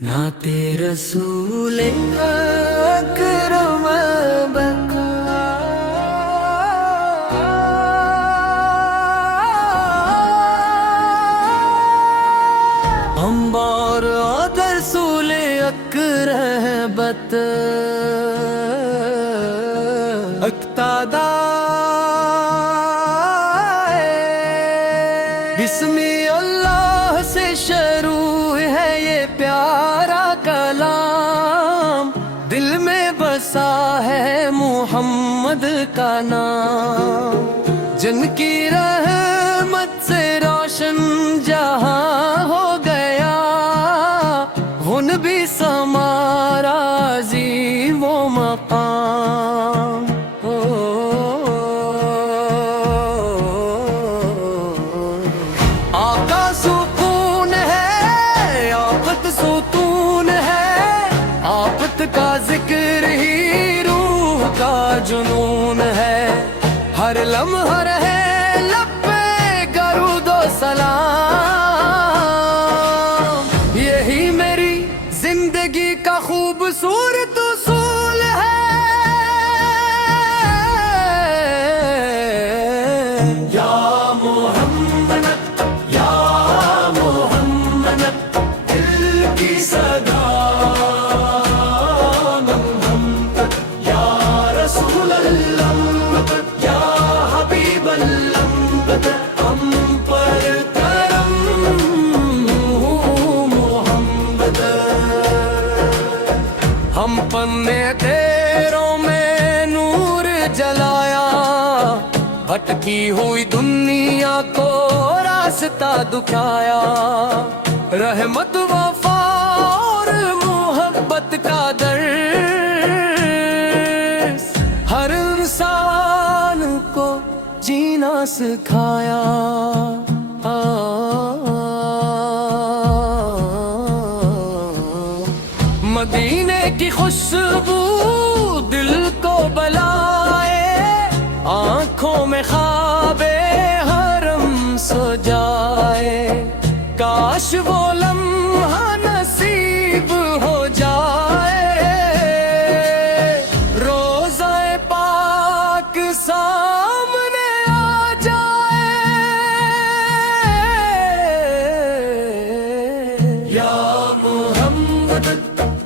नाते रसूल अकरम बका अंबार रसूल अकरबत अक्तादा बिस्मी अल्लाह से शुरू है ये प्यारा कलाम, दिल में बसा है मोहम्मद का नाम। जिनकी रहमत से रोशन जहां हो गया, उन भी समारा अज़ीम वो मकाम। आका सुकून है, आफत सुकून है, आफत का जिक्र ही रूह का जुनून है। हर लम्हा रहे लब पे दरूदो सलाम, यही मेरी जिंदगी का खूबसूरत उसूल है। या मोहम्मद या मोहम्मद दिल की सदा मोहम्मद, या रसूल अल्लाह या हबीब अल्लाह, हम पर करम मोहम्मद। हम पन्ने तेरों में नूर जलाया, भटकी हुई दुनिया को रास्ता दिखाया। रहमत वफा और मोहब्बत का दर्स हर इंसान को जीना सिखाया। मदीने की खुशबू दिल को बलाए, आंखों में ख्वाबे हरम सो जाए। काश वो लम्हा नसीब हो जाए, रोज़ाए पाक सामने आ जाए। या मोहम्मद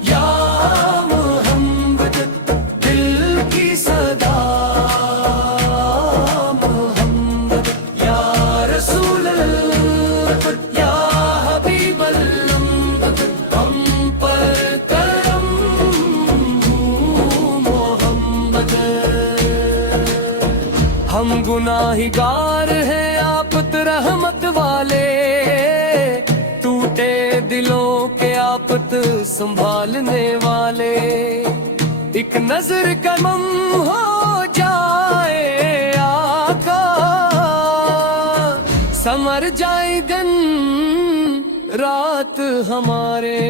या मोहम्मद दिल की सदा मोहम्मद, या रसूल अल्लाह या हबीब अल्लाह, हम पर करम मोहम्मद। हम गुनाहगार हैं आपत रहमत वाले, टूटे दिलों के आपत संभालने वाले। एक नजर कमम हो जाए आका, समर जाए दिन रात हमारे।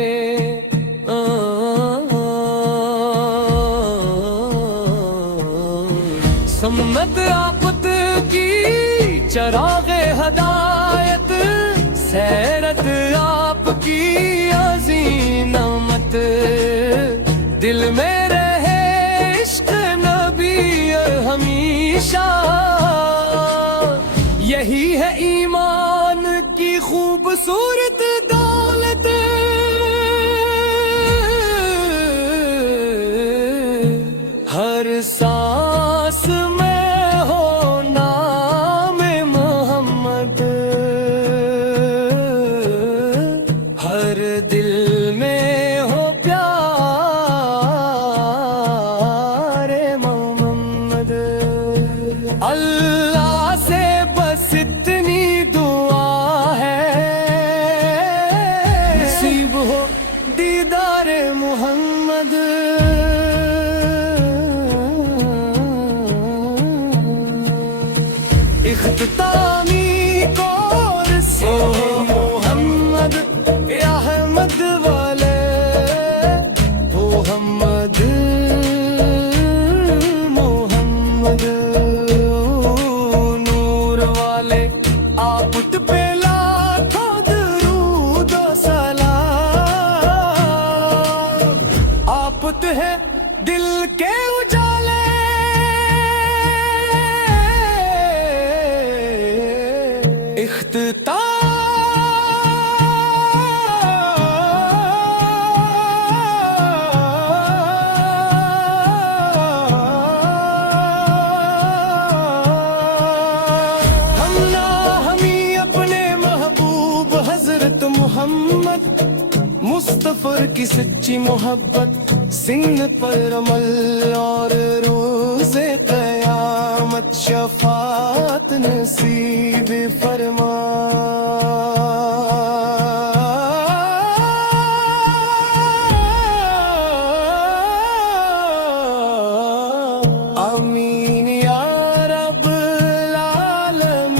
सम्मत आफत की चरागे हदायत, सैरत आपकी अज़ीमत। दिल में रहे इश्क नबी हमेशा, यही है ईमान की खूबसूरत दौलत। हर सांस में हो नाम मोहम्मद, हर दिल में हो प्यारे मोहम्मद। अल्लाह से बस इतनी दुआ है, नसीब हो दीदार मोहम्मद। इख्तितामी कोर्स मोहम्मद या अहमद वाले मोहम्मद मोहम्मद, नूर वाले आप पे लाखों दरूद सलाम। आप है दिल के उजाले, इख्तिताम मोहम्मद मुस्तफा की सच्ची मोहब्बत, सिंह पर अमल और रोज़े क़यामत शफ़ाअत नसीब फरमा। आमीन या रब्बल आलमीन।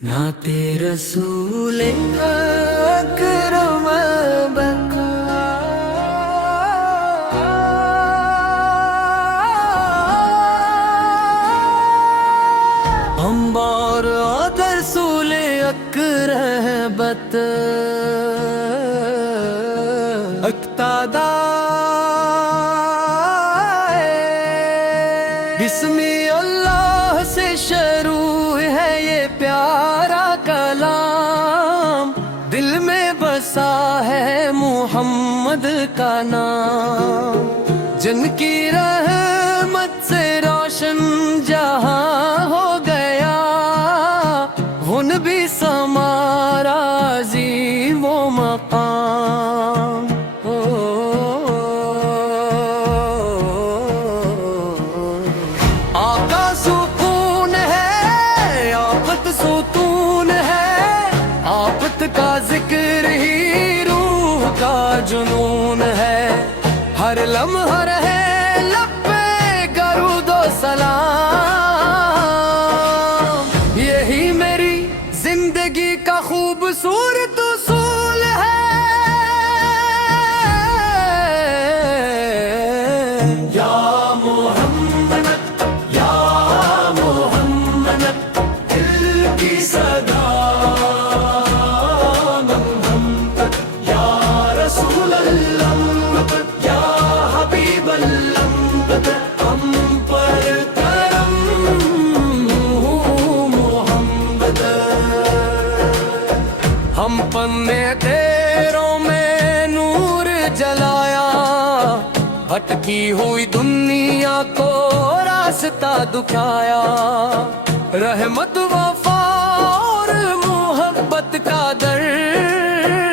नाते रसूल अकरम बका, अंबार आदर रसूल अकरहबत अक्तादा बिस्मी अल्लाह से शुरू है ये प्यारा कलाम, दिल में बसा है मुहम्मद का नाम। जिनकी रहमत से रोशन जहां हो गया, उन भी समारा अज़ीम वो मकाम। आका सुकून है, आफत सुतून है, आफत का जिक्र ही रूह का जुनून है। हर लम्हा रहे लब पे दरूदो सलाम, यही मेरी जिंदगी का खूबसूरत उसूल है। या मोहम्मद या मोहम्मद दिल की सदा, मोहम्मद या रसूल अल्लाह या हबीब अल्लाह, हम पर करम मोहम्मद। हम पन्ने तेरों में नूर जलाया, भटकी हुई दुनिया को रास्ता दिखाया। रहमत वफा और मोहब्बत का दर्स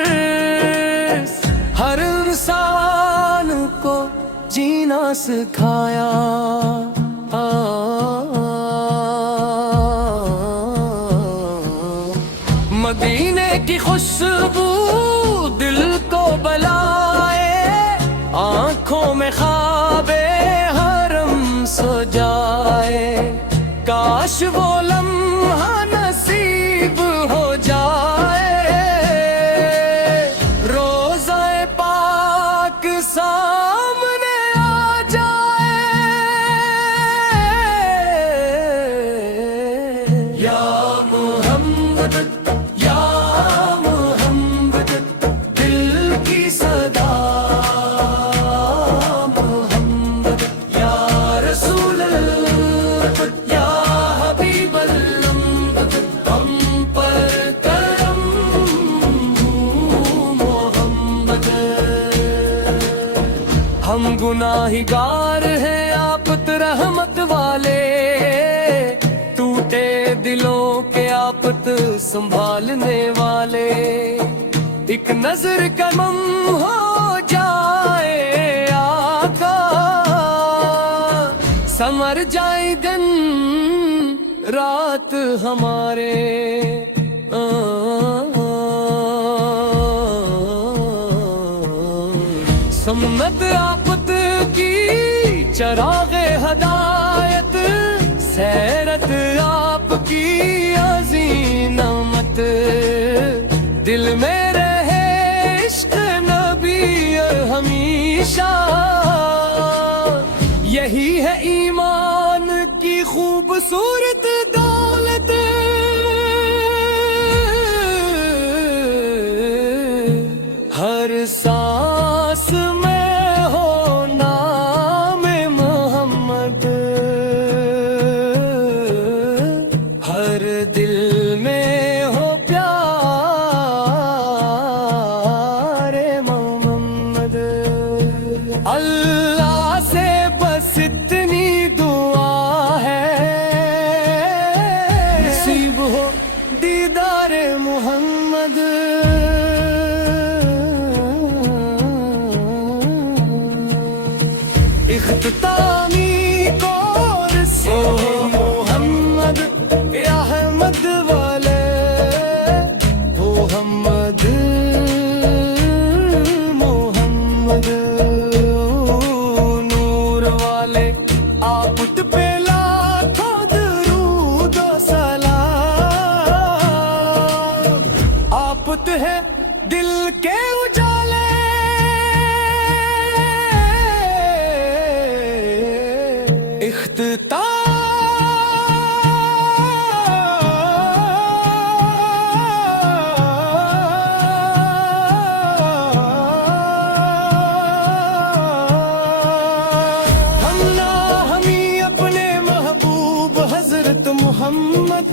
हर इंसान को जीना सिखाया। मदीने की खुशबू दिल को बलाए, आँखों में ख्वाबे हरम सो जाए। काश वो लम्हा नसीब हो जाए, रोज़ाए पाक सामने आ जाए। या मोहम्मद या मोहम्मद दिल की सदा, मोहम्मद या रसूल अल्लाह या हबीब अल्लाह, हम पर करम मोहम्मद। हम गुनाहगार हैं आपत रहमत वाले, टूटे दिलों के आपत संभालने वाले। एक नजर कदम हो जाए आका, समर जाए दिन रात हमारे। सुन्नत आपत की चरागे हदायत, सैरत आपकी अज़ीमत। दिल में रहे इश्क नबी हमेशा, यही है ईमान की खूबसूरत दौलत। दीदारे मोहम्मद। इख्तितामी कोर्स मोहम्मद अहमद वाले मोहम्मद मोहम्मद नूर वाले आपुत पे लाखों दरूद व सलाम। आपुत है दिल के उजाले मोहम्मद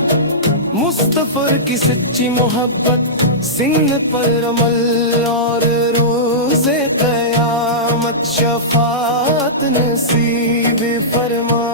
मुस्तफर की सच्ची मोहब्बत सीने पर अमल और रोज़े क़यामत शफ़ाअत नसीब फरमा।